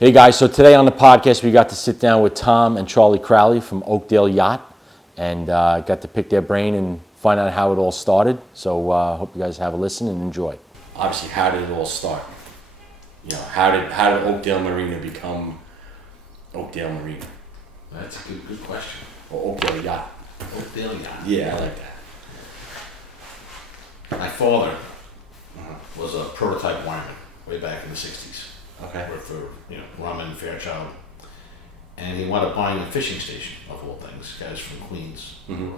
Hey guys, so today on the podcast we got to sit down with Tom and Charlie Crowley from Oakdale Yacht and got to pick their brain and find out how it all started. So hope you guys have a listen and enjoy. Obviously, how did it all start? You know, how did Oakdale Marina become Oakdale Marina? That's a good question. Or Oakdale Yacht? Oakdale Yacht. Yeah, I like that. My father was a prototype wireman way back in the 60s. Okay. Worked for, Grumman, Fairchild. And he wound up buying a fishing station, of all things. Guys from Queens. Mm-hmm.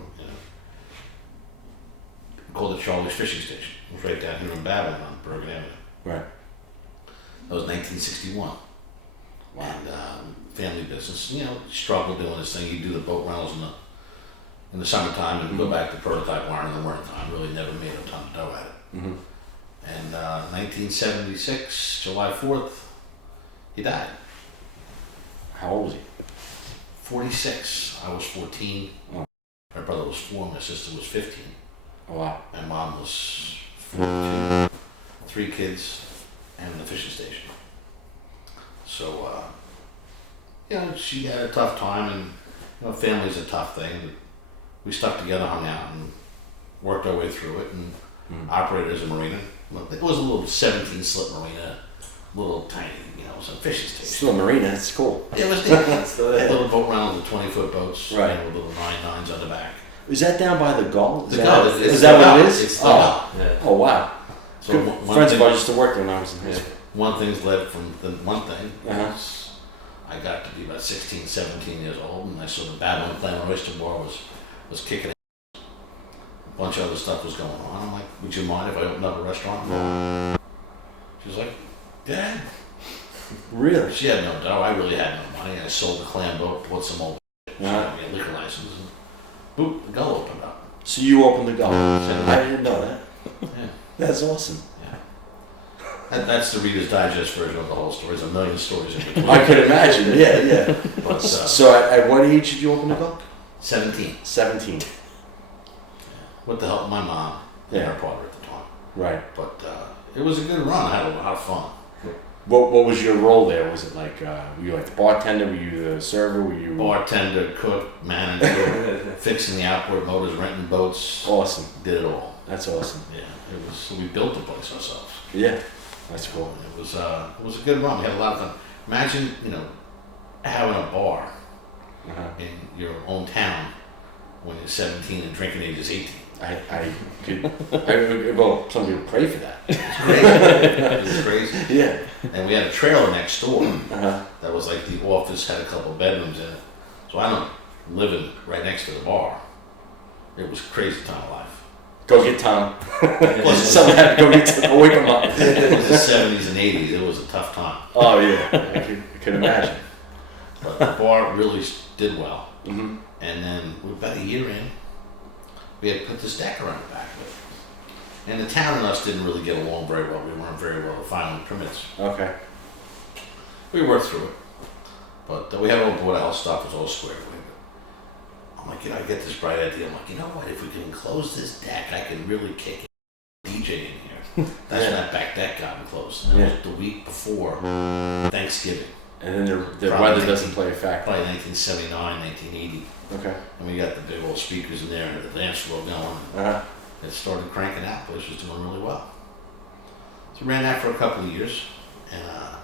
Called it Charlie's Fishing Station. It was right down here in Babylon on Bergen Avenue. Right. That was 1961. Wow. And family business. Struggled doing this thing. He'd do the boat rentals in the summertime and go back to prototype wiring in the wintertime. Really never made a ton of dough at it. Mm-hmm. And 1976, July 4th, he died. How old was he? 46. I was 14. Oh. My brother was 4. My sister was 15. Oh, wow. My mom was 42. 3 kids and the fishing station. So, she had a tough time, and family's a tough thing. But we stuck together, hung out, and worked our way through it, and operated as a marina. It was a little 17-slip marina, little tiny, some fishing station. Still a marina, it's cool. It was little boat rentals with 20-foot boats, right? With little 9.9s on the back. Is that down by the Gull? The Gull. Is that what it is? It's the Gull. Yeah. Oh, wow. So friends of ours used to work there when I was in high school. One thing's led from the one thing. Uh-huh. I got to be about 16, 17 years old, and I saw the Babylon Clam Oyster Bar was kicking it. A bunch of other stuff was going on. I'm like, would you mind if I opened up a restaurant? No. She was like, Dad. Really? She had no dough. I really had no money. I sold the clam boat, bought some old she got me a liquor license, and boop, the Gull opened up. So you opened the Gull? I didn't know that. Yeah. That's awesome. Yeah. That's the Reader's Digest version of the whole story. There's a million stories in between. I could imagine, yeah. But, so at what age did you open the Gull? 17. 17. With the help of my mom and her partner at the time. Right. But it was a good run. I had a lot of fun. What was your role there? Was it like, were you like the bartender? Were you the server? Were you... Bartender, cook, manager, fixing the outboard motors, renting boats. Awesome. Did it all. That's awesome. Yeah. It was. We built the place ourselves. Yeah. That's cool. It was a good run. We had a lot of fun. Imagine, having a bar in your own town when you're 17 and drinking age is 18. Well, some people pray for that. It's crazy. It was crazy. Yeah. And we had a trailer next door that was like the office, had a couple of bedrooms in it. So I don't living right next to the bar. It was a crazy time of life. Go get Tom. Someone had to go get Tom. Wake him up. It was the 70s and 80s. It was a tough time. Oh, yeah. I can imagine. But the bar really did well. Mm-hmm. And then about a year in, we had put this deck around the back of it. And the town and us didn't really get along very well. We weren't very well at filing permits. Okay. We worked through it. But we had all board house stuff. It was all squared away. I'm like, I get this bright idea. I'm like, you know what? If we can close this deck, I can really kick a DJ in here. That's when that back deck got closed. And that was the week before Thanksgiving. And then the weather doesn't play a factor. Probably 1979, 1980. Okay. And we got the big old speakers in there and the dance floor going. It started cranking out. The place was doing really well. So we ran that for a couple of years. And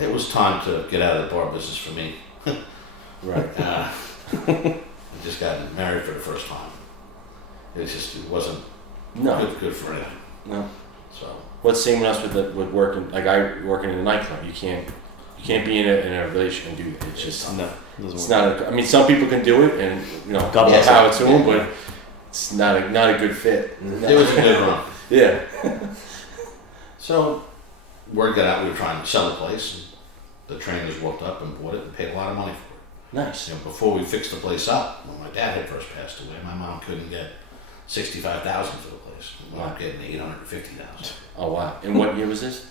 it was time to get out of the bar business for me. Right. I just got married for the first time. It wasn't good for anything. No. So what's same with us with working? Like working in a nightclub, you can't be in a relationship and do that. It's just it's not. I mean, some people can do it, and power to them, but it's not a good fit. It was a good run. Yeah. So word got out we were trying to sell the place. And the trainers walked up and bought it and paid a lot of money for it. Nice. Before we fixed the place up, when my dad had first passed away, my mom couldn't get $65,000 for the place. We wound up getting $850,000. Oh wow! And what year was this?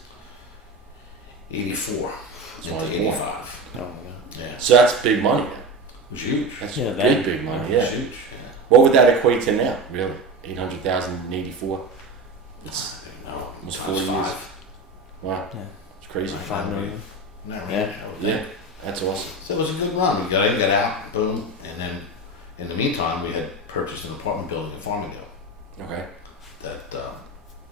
84. That's when I was 85. Oh my god. Yeah. So that's big money. Then. It was huge. That's Yeah, big money. It was Yeah. huge. Yeah. What would that equate to now? Really, 800,000 in '84. It's No, almost times 40 years. five. Wow. Yeah. It's crazy. 5 million. Not Yeah, range, I would yeah, think. that's awesome. So it was a good run. We got in, got out, boom, and then in the meantime, we had purchased an apartment building in Farmingdale. Okay. That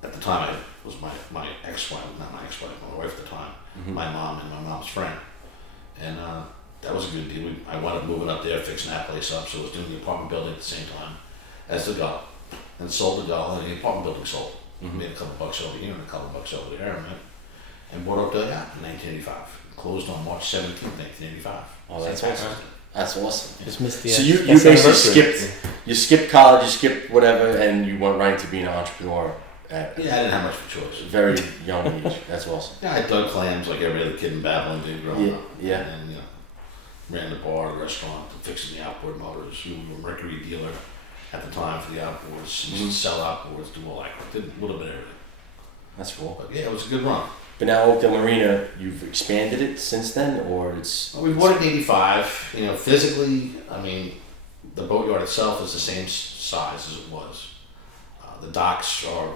at the time was my ex-wife, not my ex-wife, my wife at the time, my mom and my mom's friend, and that was a good deal. I wound up moving up there, fixing that place up, so I was doing the apartment building at the same time as the Gull, and sold the Gull, and the apartment building sold. Made a couple bucks over here and a couple bucks over there, and bought Oakdale Yacht in 1985. Closed on March 17th, 1985. Oh, that's awesome. That's awesome. Just missed the. So you best basically anniversary. you skipped college, you skipped whatever, and you went right into being an entrepreneur at Yeah, I didn't have much of a choice. a very young age. That's awesome. Yeah, I dug clams like every other kid in Babylon did growing up. Yeah. And ran the bar, the restaurant, fixing the outboard motors. We were a Mercury dealer at the time for the outboards. Used to sell outboards, do all that. Did a little bit of everything. That's cool. But yeah, it was a good run. But now Oakdale Marina, you've expanded it since then, or it's? Well, we bought it in '85. Physically, I mean, the boatyard itself is the same size as it was. The docks are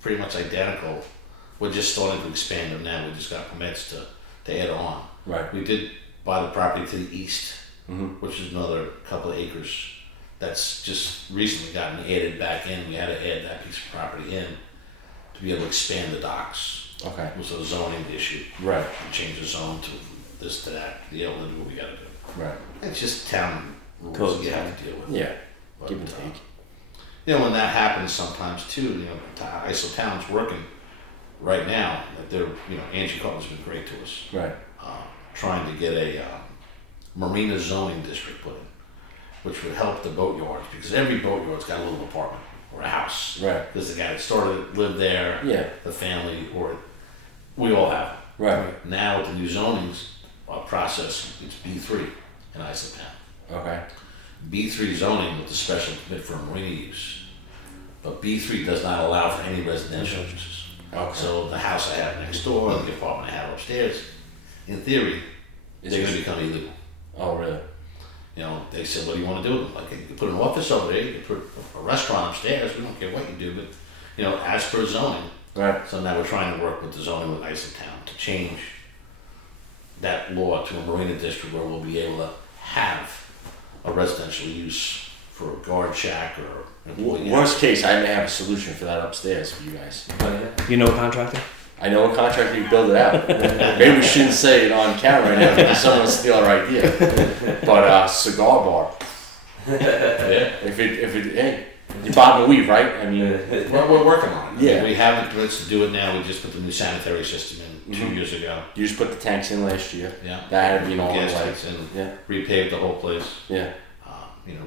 pretty much identical. We're just starting to expand them now. We just got permits to add on. Right. We did buy the property to the east, which is another couple of acres. That's just recently gotten added back in. We had to add that piece of property in to be able to expand the docks. Okay. It was a zoning issue. Right. And change the zone to this to that to be able to do what we got to do. Right. It's just town rules Codes, that you have to deal with. Yeah. But, Give and take. when that happens sometimes too, ISO Town's working right now. Like they're, Angie Cutler's been great to us. Right. Trying to get a marina zoning district put in, which would help the boatyards because every boatyard's got a little apartment or a house. Right. Because the guy that started lived there, Yeah. the family, or we all have it. Right. Now with the new zonings process, it's B3 in ISO Town. Okay. B3 zoning with the special permit for marina use, but B3 does not allow for any residential uses. Okay. So the house I have next door, the apartment I have upstairs, in theory, they're going to become illegal. Oh, really? They said, what do you want to do? Like, you could put an office over there, you could put a restaurant upstairs, we don't care what you do, but, as per zoning. Right. So now we're trying to work with the zoning with ISO Town to change that law to a marina district where we'll be able to have a residential use for a guard shack or employee. Worst case, I may have a solution for that upstairs for you guys. You know a contractor? I know a contractor who build it out. Maybe we shouldn't say it on camera right now because someone will steal our idea. But cigar bar. Yeah. If it, hey, you bob and weave, right? I mean, We're working on it. Yeah. We have the permits to do it now. We just put the new sanitary system in 2 years ago. you just put the tanks in last year. Yeah. That had been all Gas the way. tanks in, Yeah. repaved the whole place. Yeah.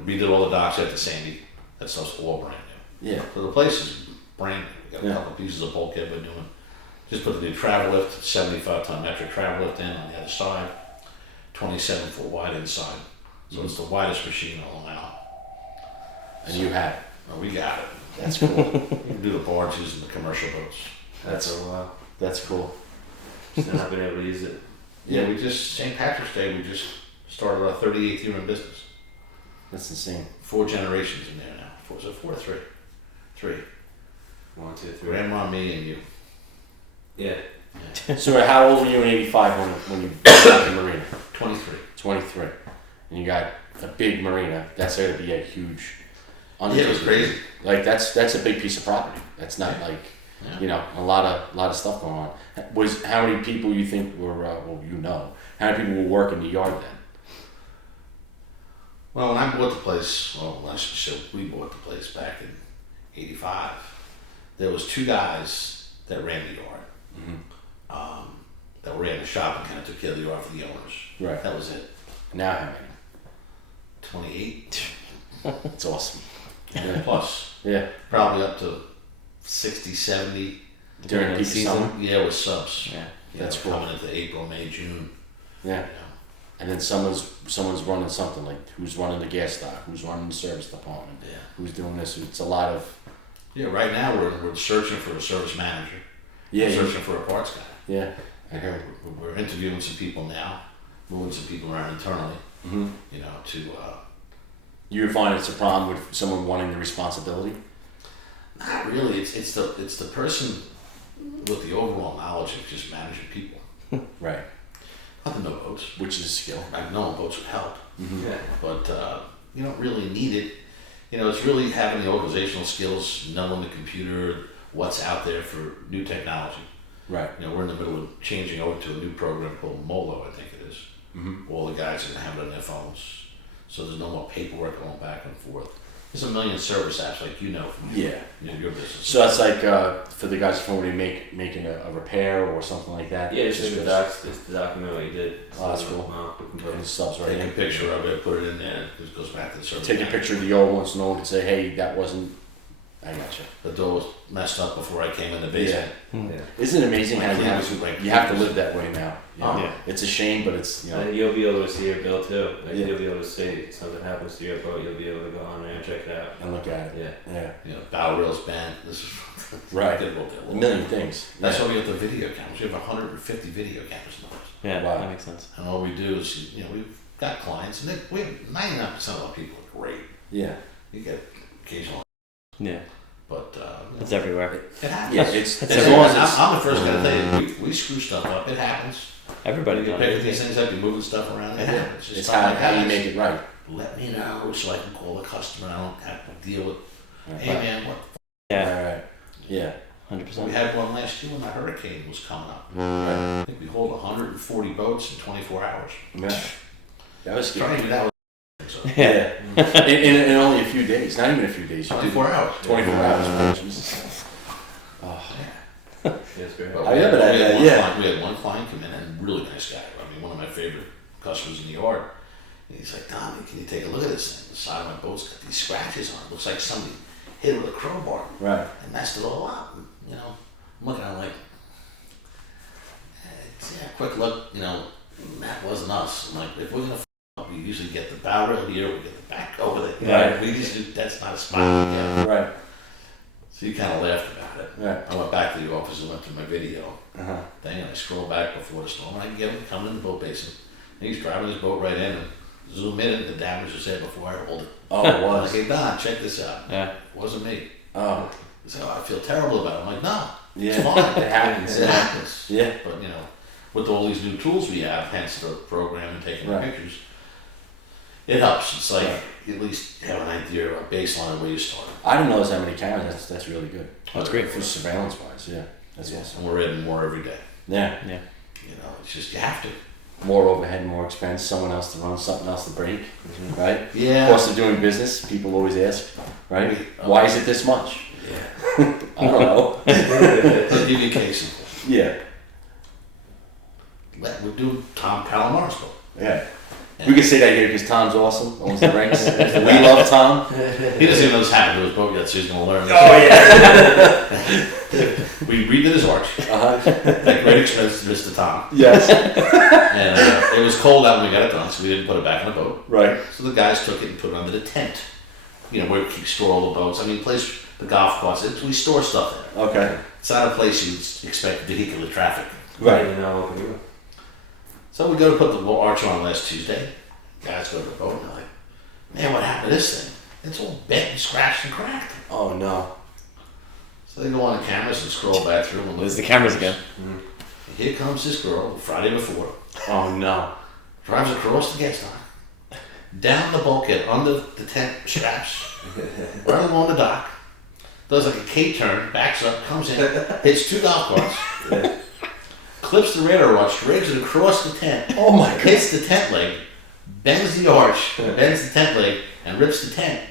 Redid all the docks after Sandy. That stuff's all brand new. Yeah. So the place is brand new. We got a Yeah. couple of pieces of bulkhead we're doing. Just put the new travel lift, 75-ton metric travel lift in on the other side, 27-foot wide inside. So it's the widest machine on Long Island. And you have it. Oh, we got it. That's cool. We can do the barges and the commercial boats. That's a while. That's cool. Still not been able to use it. Yeah, we just, St. Patrick's Day, we just started our 38th year in business. That's insane. 4 generations in there now. Was it 4 or 3? 3. 1, 2, 3. Grandma, me, and you. Yeah. So how old were you in '85 when you got the marina? 23. 23. And you got a big marina. That's going to be a huge Yeah, it was crazy. Like that's a big piece of property. That's not like a lot of stuff going on. Was how many people you think were how many people were working the yard then? Well, when I bought the place, we bought the place back in '85. There was 2 guys that ran the yard. That ran the shop and kind of took care of the yard for the owners. Right. That was it. Now how many? 28. That's awesome. And plus. Yeah. Probably up to 60, 70. During the peak season. Yeah, with subs. Yeah. That's cool. Coming into April, May, June. Yeah. And then someone's running something like who's running the gas stock, who's running the service department, Yeah. who's doing this. It's a lot of. Yeah, right now we're searching for a service manager. Yeah. We're searching for a parts guy. Yeah. I heard. We're interviewing some people now, moving some people around internally. Mm-hmm. To. You find it's a problem with someone wanting the responsibility? Not really. It's the person with the overall knowledge of just managing people. Right. Not to know boats. Which is a skill. Knowing boats would help, Yeah. but you don't really need it. It's really having the organizational skills, knowing the computer, what's out there for new technology. Right. We're in the middle of changing over to a new program called Molo, I think it is. Mm-hmm. All the guys are going to have it on their phones, so there's no more paperwork going back and forth. There's a million service apps, like from your business. So that's like for the guys from when they making a repair or something like that. Yeah, just the docs, just to document what you did. Oh, that's cool. And stuff's right Take in. a picture of it, put it in there, it goes back to the service. Take a picture of the old ones, no one can say, "Hey, that wasn't." I gotcha. The door was messed up before I came in the basement. Yeah. Isn't it amazing how you have to live that way now? Yeah. It's a shame, but it's And you'll be able to see your bill too. Like Yeah. you'll be able to see something happens to your boat. You'll be able to go on there and check it out. and look at it. Yeah. Bow rails bent. This is Right. difficult. A million things. That's why we have the video cameras. We have 150 video cameras in the house. Yeah, Wow. that makes sense. And all we do is, we've got clients, and we have 99% of our people are great. Yeah. You get occasional, Yeah, but it's everywhere. it happens. Yeah, it's It's as everywhere. long as I'm the first guy to tell you, we screw stuff up. It happens. Everybody You does pick it. these things up, you're moving stuff around. It happens. it's stuff how like you that. make it right. Let me know so I can call the customer. I don't have to deal with. Hey Right. man, what? Yeah, Right. Yeah. 100%. We had one last year when the hurricane was coming up. Right. I think we hauled 140 boats in 24 hours. Yeah. That was Trying to scary. do that was Yeah. in only a few days. Not even a few days. You did 24 hours. 24 hours. Jesus. Oh. Yeah, it's great. But I remember that, we had one yeah. client- we had one client come in, and really nice guy. I mean, one of my favorite customers in the yard. And he's like, Tommy, can you take a look at this thing? The side of my boat's got these scratches on it. Looks like somebody hit it with a crowbar Right. and messed it all up. And, I'm looking at him like, quick look, that wasn't us. I'm like, if we're gonna up, we usually get the bow rail here, we get the back over there. Right. We usually, that's not a spot we get. Right. So he kind of laughed about it. Right. I went back to the office and went to my video Uh-huh. thing, and I scrolled back before the storm, and I can get him coming in the boat basin. And he's driving his boat right in, and zoom in, and the damage was there before I rolled it. Oh, it I'm was. like, hey Don, check this out. Yeah. It wasn't me. Oh. He said, I feel terrible about it. I'm like, no, Yeah. it's fine. It happens. It happens. Yeah. But with all these new tools we have, hence the program and taking the Right. pictures, it helps. It's like at least have an idea of a baseline of where you start. I didn't know there's that many cameras. That's really good. That's great. For surveillance wise. Yeah. That's awesome. And we're adding more every day. Yeah. Yeah. It's just you have to. More overhead, more expense, someone else to run, something else to break, right? Yeah. Cost of doing business, people always ask, right? Why is it this much? Yeah. I don't know. I'll give you a case in point. Yeah, We're doing Tom Palomar's boat. yeah. We can say that here because Tom's awesome, owns the rinks. We love Tom. He doesn't even know this happened to his boat yet, so he's going to learn. Oh, yeah. We redid his arch. Uh-huh. At great expense to Mr. Tom. Yes. And it was cold out when we got it done, so we didn't put it back in the boat. Right. So the guys took it and put it under the tent. Where we store all the boats. I mean, place the golf carts. We store stuff there. Okay. It's not a place you'd expect vehicular traffic. Right. So we go to put the arch on last Tuesday. Guys go to the boat and they're like, man, what happened to this thing? It's all bent and scratched and cracked. Oh, no. So they go on the cameras and scroll back through and look. There's the cameras again. And here comes this girl Friday before. Oh, no. Drives across the gas dock, down the bulkhead, under the tent straps, right along the dock, does like a K-turn, backs up, comes in, hits two golf carts, clips the radar watch, drags it across the tent, Oh, my God. hits the tent leg, bends the arch, bends the tent leg, and rips the tent,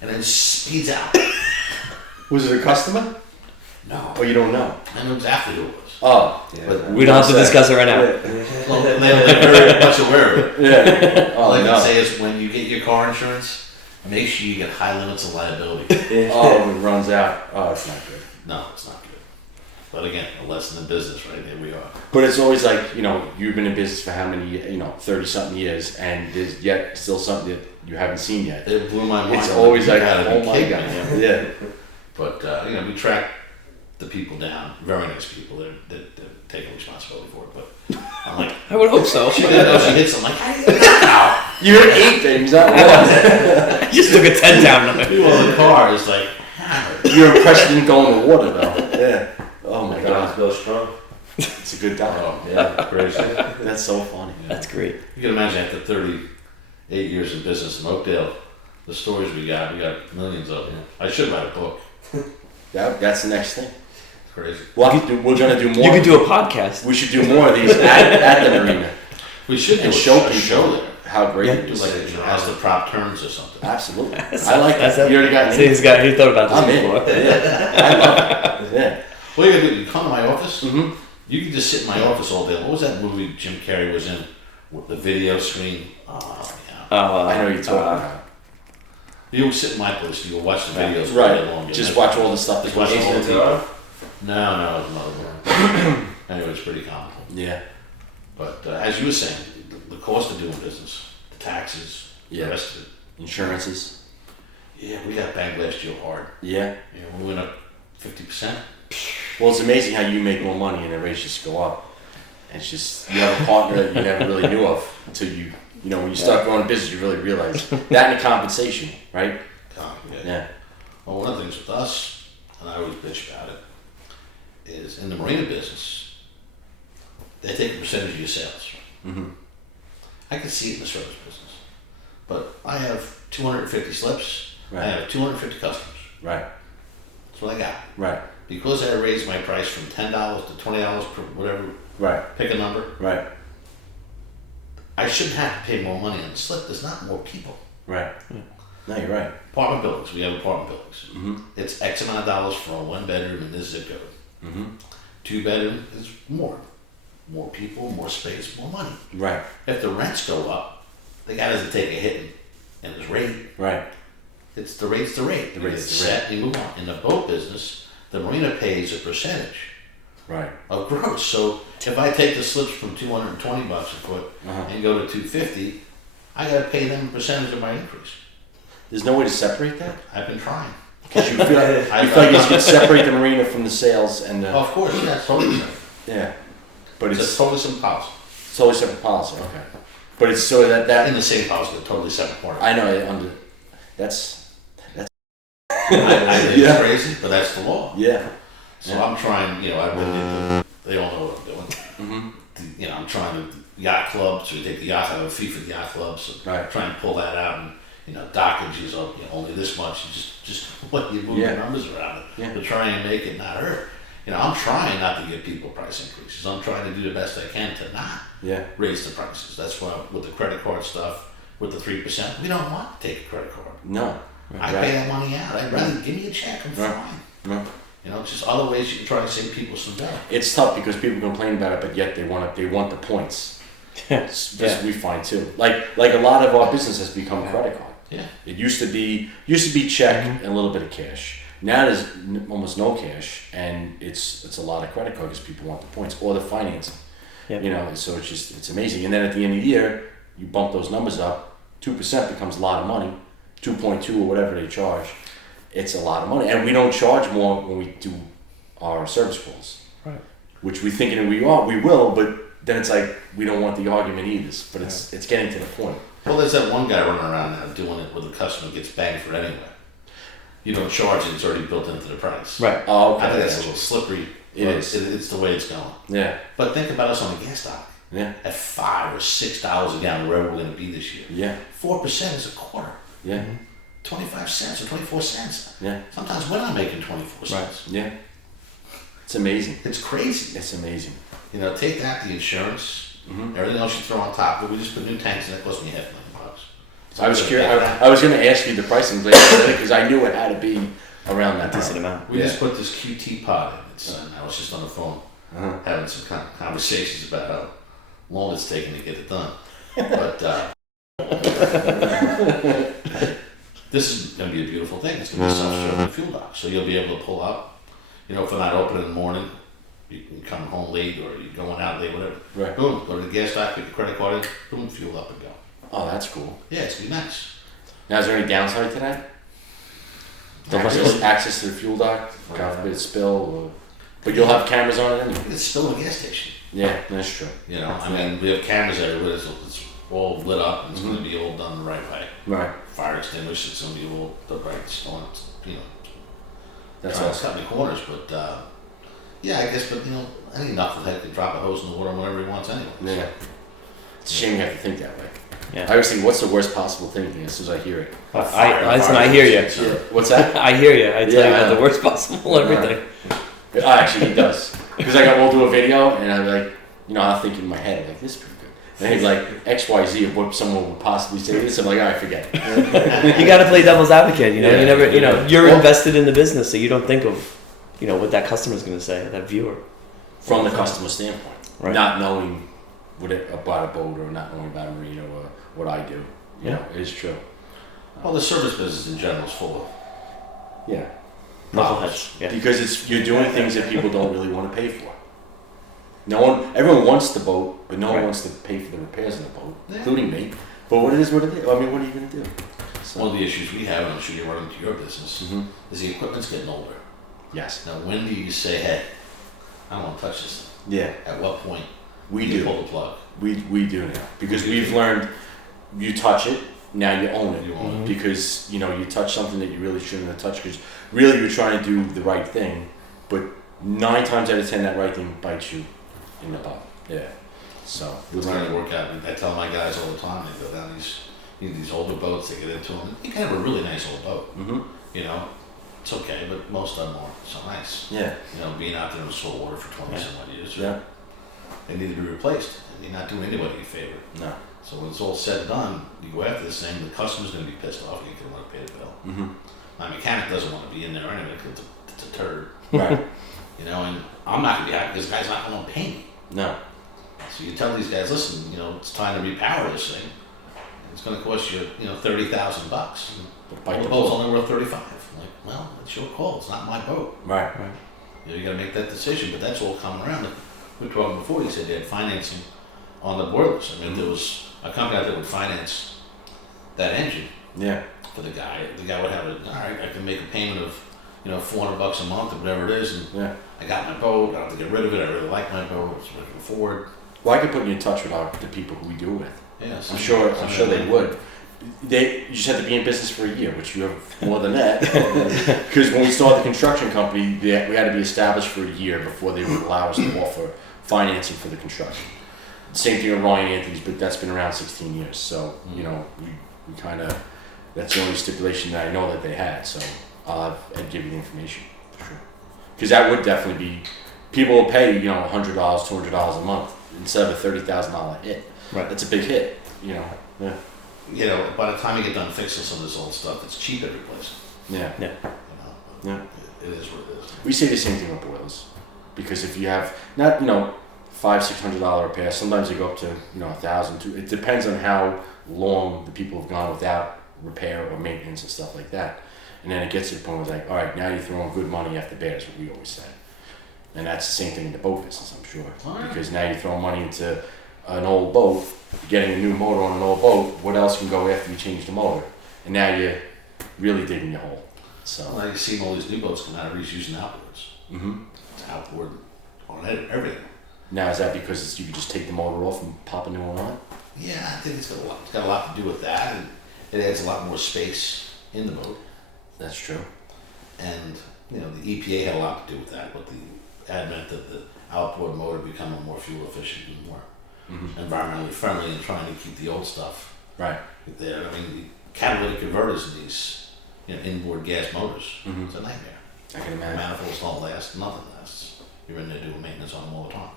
and then speeds out. Was it a customer? No, Oh, you don't know? I know exactly who it was. Oh. But We don't have to discuss it right now. well, they're very much aware of it. Yeah. All I Oh, can no. say is when you get your car insurance, make sure you get high limits of liability. Oh, it runs out. Oh, it's not good. No, it's not good. But again, a lesson in business, right? Here we are. But it's always like, you've been in business for how many, 30-something years, and there's yet still something that you haven't seen yet. It blew my mind. It's always like, gotta oh be my kidding God. me. Yeah. But, we track the people down. Very nice people. They're taking responsibility for it. But I'm like, I would hope so. she didn't know she hit something. Like, how do you get that out? You hit 8 things, not one. I just took a 10 down. People in the car is like hammered. You're impressed it didn't go in the water, though. Yeah. Oh my God. Bill strong. It's a good guy. Oh, yeah, crazy. That's so funny. That's great. You can imagine after 38 years in business in Oakdale, the stories we got millions of them. I should write a book. That's the next thing. It's crazy. We're gonna do more. You could do a podcast. We should do more of these at the marina We should do and a show show people there. how great Yeah. it Do is. like as the prop turns or something. Absolutely. I like that. You already got See, me. he thought about this I'm in. before. Yeah. I love it. Yeah. What you gonna do? You come to my office. Mm-hmm. You can just sit in my office all day. What was that movie Jim Carrey was in with the video screen? Oh, yeah. I know what you're talking about. You sit in my place. You watch the videos all day long. Right. Just watch all the stuff that's Just watch going the on. whole TV. No, it's another one. Anyway, it's pretty comical. Yeah. But as you were saying, the cost of doing business, the taxes, Yeah. the rest of it. Insurances. Yeah, we got banged last year hard. Yeah. You know, we went up 50%. Well, it's amazing how you make more money and the rates just go up. And it's just, you have a partner that you never really knew of until when you start growing a business, you really realize that and the compensation, right? Yeah. Well, one of the things with us, and I always bitch about it, is in the marina business, they take a percentage of your sales. Mm-hmm. I can see it in the service business. But I have 250 slips. I Right. have 250 customers. Right. That's what I got. Right. Because I raised my price from $10 to $20 per whatever, Right. pick a number, Right. I shouldn't have to pay more money on the slip. There's not more people. Right. No, you're right. Apartment buildings, we have apartment buildings. Mm-hmm. It's X amount of dollars for a one bedroom in this zip code. Mm-hmm. 2 bedroom is more. More people, more space, more money. Right. If the rents go up, the guy doesn't take a hit in his rate. Right. It's the rate's the rate. The rate's It's the set, you move on. In the boat business, the marina pays a percentage Right. of gross. So if I take the slips from $220 a foot and go to $250, I got to pay them a percentage of my increase. There's no way to separate that? I've been trying. Because you feel like you can separate the marina from the sales and the... Oh, of course, yeah, it's totally separate. Yeah. But It's a it's totally separate policy. totally separate policy. Okay. But it's so that... In the same policy, but totally separate part. I know, that's... I think Yeah. it's crazy, but that's the law. Yeah. So Yeah. I'm trying, I really, they all know what I'm doing. Mm-hmm. I'm trying to, yacht clubs, we take the yacht, have a fee for the yacht clubs. So Right. trying to pull that out and, dockage is only this much, just what you move Yeah. the numbers around Yeah. to try and make it not hurt. I'm trying not to give people price increases. I'm trying to do the best I can to not Yeah. raise the prices. That's why with the credit card stuff, with the 3%, we don't want to take a credit card. No. I pay that money out. I'd rather give me a check. I'm Right. fine. No. Just other ways you can try to save people some dough. It's tough because people complain about it, but yet they want the points. This we find too. Like a lot of our business has become credit card. Yeah. It used to be check and a little bit of cash. Now there's almost no cash, and it's a lot of credit card because people want the points or the financing. Yep. So it's amazing. And then at the end of the year, you bump those numbers up. 2% becomes a lot of money. 2.2 or whatever they charge. It's a lot of money, and we don't charge more when we do our service calls. Right. Which we thinking we will, but then it's like we don't want the argument either. But it's getting to the point. Well, there's that one guy running around now doing it where the customer gets banged for it anyway. You don't charge it; it's already built into the price. Right. Oh, okay. I think that's a little slippery. It but is. It's the way it's going. Yeah. But think about us on the gas stock. Yeah. At $5 or $6 a gallon, wherever we're going to be this year. Yeah. 4% is a quarter. Yeah. 25 cents or 24 cents. Yeah. Sometimes we're not making 24 cents. Yeah. It's amazing. It's crazy. It's amazing. Take that, the insurance, everything else you throw on top. But we just put new tanks and that cost me $500,000. So I was I'm curious. gonna take that. I was going to ask you the pricing glad you said it because I knew it had to be around that Decent time. amount. We just put this QT pod in. I was just on the phone having some conversations about how long it's taking to get it done. But this is going to be a beautiful thing. It's going to be a self-serving fuel dock. So you'll be able to pull up, if we're not open in the morning, you can come home late or you're going out late, whatever. Right. Boom, go to the gas dock, put your credit card in, boom, fuel up and go. Oh, that's cool. Yeah, it's going to be nice. Now, is there any downside to that? Access to the fuel dock, God forbid it spill, but you'll have cameras on it anyway. It's still a gas station. Yeah, that's true. We have cameras everywhere. It's all lit up and it's going to be all done the right way. Right. Fire extinguishers, it's going to be all the right stone, That's trying to awesome. cut the corners, but yeah, I guess, but Any knucklehead can drop a hose in the water whenever he wants anyway. Yeah. It's a shame you have to think that way. Yeah. I always think, what's the worst possible thing as soon as I hear it? I hear you. Yeah. What's that? I hear you. I tell Yeah, you I about know. the worst possible everything. Actually, he does. Because we'll do a video, and I'm like, I'll think in my head, like, this is pretty good. And he's like, XYZ of what someone would possibly say this. I'm like, all right, forget it. You got to play devil's advocate. You know, Yeah. you never. You know, you're Well- invested in the business, so you don't think of, what that customer's going to say, that viewer. From the customer standpoint. Right. Not knowing about a boat or not knowing about a marina or what I do. It is true. Well, the service business in general is full of Yeah. Knuckleheads. Yeah. Because you're doing things that people don't really want to pay for. Everyone wants the boat, but no one Right. wants to pay for the repairs of the boat, Yeah. including me. But what it is, what it is. I mean, what are you going to do? So, one of the issues we have, and I'm sure you run into your business, Mhm. is the equipment's getting older. Yes. Now, when do you say, hey, I don't want to touch this thing? Yeah. At what point We do you do. pull the plug? We do now. Because we've learned you touch it, now you own it. You own it. Because, you touch something that you really shouldn't have touched because really you're trying to do the right thing, but 9 times out of 10 that right thing bites you in the butt. Yeah. So We're trying to work out. I tell my guys all the time, they go down these older boats, they get into them. You can have a really nice old boat, Mm-hmm. It's okay, but most of them aren't so nice. Yeah. Being out there in salt water for 20 some odd years, Yeah. they need to be replaced. And you're not doing anybody a favor. No. So when it's all said and done, you go after this thing, the customer's going to be pissed off. You can want to pay the bill. Mm-hmm. My mechanic doesn't want to be in there anyway because it's a turd. Right. And I'm not going to be happy because the guy's not going to pay me. No. So you tell these guys, listen, it's time to repower this thing. It's going to cost you, $30,000. But bite Well, the the boat's bullet. only worth 35. I'm like, well, it's your call. It's not my boat. Right. You got to make that decision. But that's all coming around. We were talking before. You said they had financing on the boilers. I mean, if there was a company out there that would finance that engine Yeah. for the guy would have all right, I can make a payment of, $400 a month or whatever it is, and Yeah. I got my boat. I don't have to get rid of it. I really like my boat. It's what I can afford. Well, I could put you in touch with the people who we do it with. Yeah, I'm sure they would. You just have to be in business for a year, which you have more than that. Because when we started the construction company, we had to be established for a year before they would allow us to offer financing for the construction. Same thing with Ryan Anthony's, but that's been around 16 years. So, we kind of, that's the only stipulation that I know that they had. So I'd give you the information for sure. Because that would definitely be, people will pay, $100, $200 a month instead of a $30,000 hit. Right. That's a big hit, Yeah. By the time you get done fixing some of this old stuff, it's cheap every place. Yeah. Yeah. Yeah. It is what it is. We say the same thing with boilers. Because if you have not, $500-$600 repair, sometimes they go up to, $1,000. It depends on how long the people have gone without repair or maintenance and stuff like that. And then it gets to the point where it's like, all right, now you're throwing good money after bad, is what we always say. And that's the same thing in the boat business, I'm sure. Right. Because now you're throwing money into an old boat, getting a new motor on an old boat, what else can go after you change the motor? And now you're really digging your hole. So. Well, you see all these new boats come out of using outboards. Mm-hmm. It's outboard on everything. Now is that because you can just take the motor off and pop a new one on? Yeah, I think it's got a lot to do with that, and it adds a lot more space in the boat. That's true. And the EPA had a lot to do with that, with the advent of the outboard motor becoming more fuel efficient and more environmentally friendly, and trying to keep the old stuff Right. there. I mean, the catalytic converters in these inboard gas motors, Mhm. it's a nightmare. I can The imagine. manifolds don't last, nothing lasts. You're in there doing maintenance on them all the time.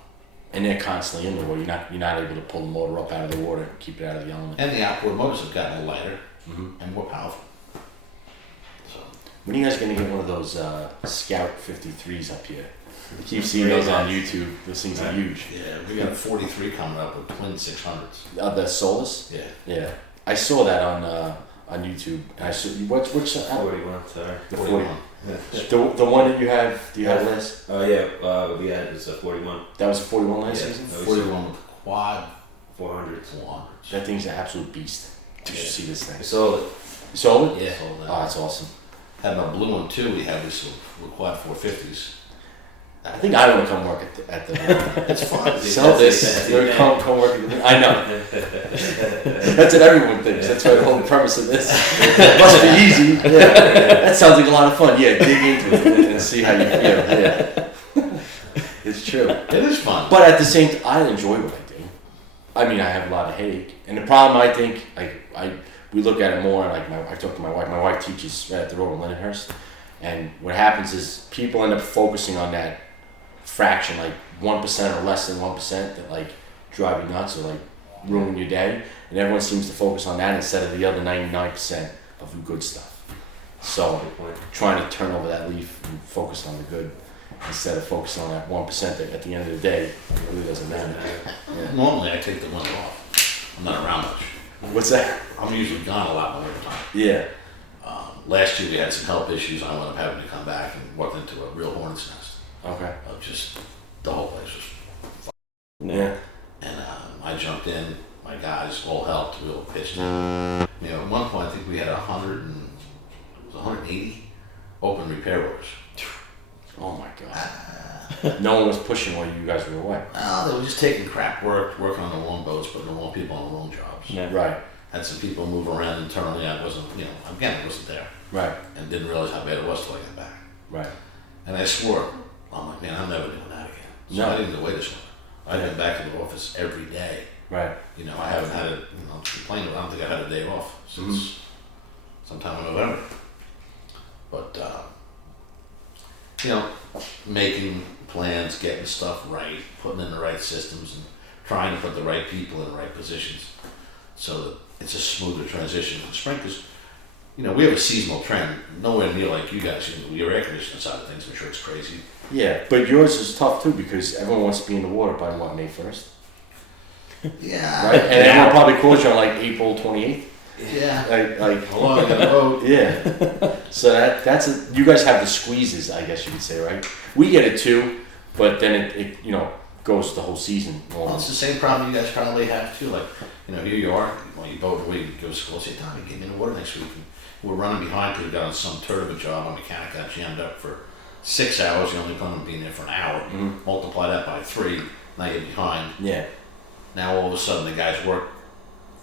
And they're constantly in the water. You're not able to pull the motor up out of the water and keep it out of the element. And the outboard motors have gotten lighter Mm-hmm. and more powerful. So, When are you guys going to get one of those Scout 53s up here? I keep seeing those on YouTube. Those things are huge. yeah, we got a 43 coming up with twin 600s. The Solus? Yeah. Yeah. I saw that on YouTube. And I saw, what's 41, sorry. the 41. The one that you have, do you have this? Oh, yeah, we had, it's a 41. That was a 41 last Yeah. season? 41 with quad 400. 400s. That thing's an absolute beast. You should see this thing. I sold it. You sold it? Yeah. Oh, that's awesome. Had my blue one too. We had this with quad 450s. I think I want to come work at the It's fun. sell this. Come work at the I know. That's what everyone thinks. That's why the whole purpose of this must be easy. Yeah. That sounds like a lot of fun. Yeah, dig into it and see how you feel. Yeah. It's true. It is fun. But at the same time, I enjoy what I do. I mean, I have a lot of headache. And the problem, I think, we look at it more, like, I talk to my wife. My wife teaches right at the road in Lindenhurst. And what happens is people end up focusing on that fraction, like 1% or less than 1% that, like, drive you nuts or, like, ruin your day. And everyone seems to focus on that instead of the other 99% of the good stuff. So, trying to turn over that leaf and focus on the good instead of focusing on that 1% that at the end of the day, it really doesn't matter. Yeah. Normally, I take the winter off. I'm not around much. What's that? I'm usually gone a lot in the winter time. Yeah. Last year we had some health issues. I wound up having to come back and walked into a real hornet's nest. Okay. Of just the whole place was. Yeah. And I jumped in. My guys all helped. We all pitched in. You know, at one point I think we had 180 open repair orders. Oh my God. No one was pushing while you guys were away. Oh, they were just taking crap working on the wrong boats, putting the wrong people on the wrong jobs. Yeah. Right. Had some people move around internally. I wasn't, I wasn't there. Right. And didn't realize how bad it was till I got back. Right. And I swore, I'm like, man, I'm never doing that again. So No. I didn't go away this long. I've been back in the office every day. Right. I haven't had it, complain about it. I don't think I've had a day off since sometime in November. But, making plans, getting stuff right, putting in the right systems, and trying to put the right people in the right positions so that it's a smoother transition from spring. Because, we have a seasonal trend, nowhere near like you guys. Your air conditioning side of things, I'm sure it's crazy. Yeah, but yours is tough too because everyone wants to be in the water by May 1st. Yeah. Right? And everyone probably calls you on like April 28th. Yeah. Like along the road. Yeah. So you guys have the squeezes, I guess you could say, right? We get it too, but then it goes the whole season. Well, it's the same problem you guys probably have too. Like, here you are, you boat away, you go to school, say, Tommy, get me in the water next week. And we're running behind because we got on some turd of a job. A mechanic got jammed up for 6 hours. You only plan on being there for an hour. Mm-hmm. Multiply that by 3, now you're behind. Yeah. Now all of a sudden the guys work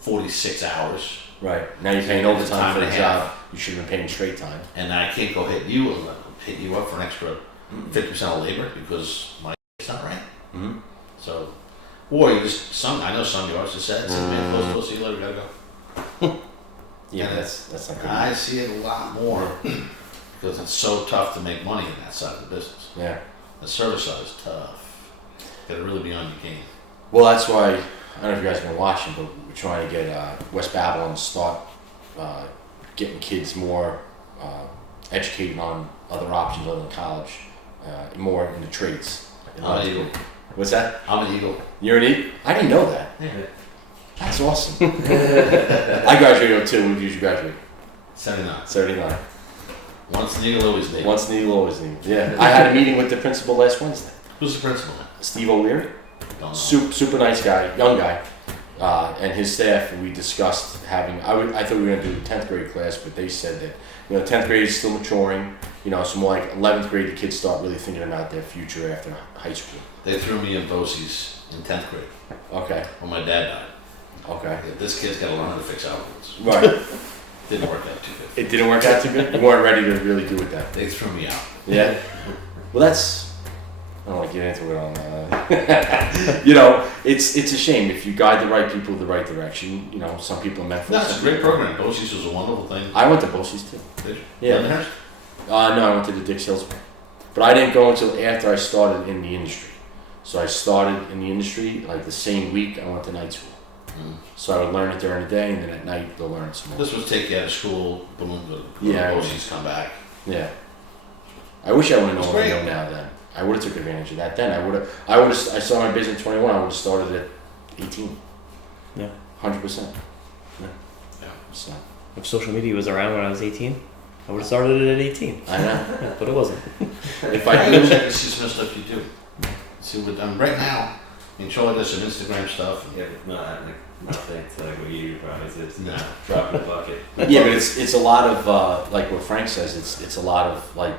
46 hours. Right. Now you're paying overtime for the and a job. half. You should have been paying straight time. And I can't go hit you up for an extra 50% of labor because my it's not right. Mm-hmm. So, or you just I know some yards just said, man, close, see you later, gotta go. Yeah, And that's not good. I see it a lot more because it's so tough to make money in that side of the business. Yeah. The service side is tough. Gotta really be on your game. Well, that's why, I don't know if you guys have been watching, but we're trying to get West Babylon to start getting kids more educated on other options other than college, more in the trades. I'm an Eagle. What's that? I'm an Eagle. You're an Eagle? I didn't know that. Yeah. That's awesome. I graduated too. When did you graduate? 79. 79. Once an Eagle, always an Eagle. Once an Eagle, always an Eagle. Yeah. I had a meeting with the principal last Wednesday. Who's the principal? Steve O'Leary. Don't know. Super nice guy, young guy, and his staff. And we discussed having. I thought we were going to do a 10th grade class, but they said that 10th grade is still maturing. So more like 11th grade, the kids start really thinking about their future after high school. They threw me in BOCES in 10th grade Okay. when my dad died. Okay. Yeah, this kid's got to learn how to fix outlets. Right. Didn't work out too good. It didn't work out too good. You weren't ready to really do it then. They threw me out. Yeah. Well, that's. I don't want to get into it on it's a shame if you guide the right people the right direction. Some people are meant for. No, it's a great program. BOCES was a wonderful thing. I went to BOCES too. Did you? Yeah. Lindenhurst? No, I went to the Dix Hills one. But I didn't go until after I started in the industry. So I started in the industry like the same week I went to night school. So I would learn it during the day, and then at night they'll learn some more. This was take you out of school, boom, go Yeah. to BOCES, come back. Yeah. I wish I would have known It's what I great. know now then. I would have took advantage of that then. I started my business at 21, I would have started at 18. Yeah. 100%. Yeah. So, If social media was around when I was 18, I would have started it at 18. I know. But it wasn't. If I I gotta knew. check to see some of the stuff you do. See what done right now. Charlie does some Instagram stuff. Yeah, but nothing to like what you do probably. It's No. drop in the bucket. Yeah, but it's a lot of, like what Frank says, it's a lot of like,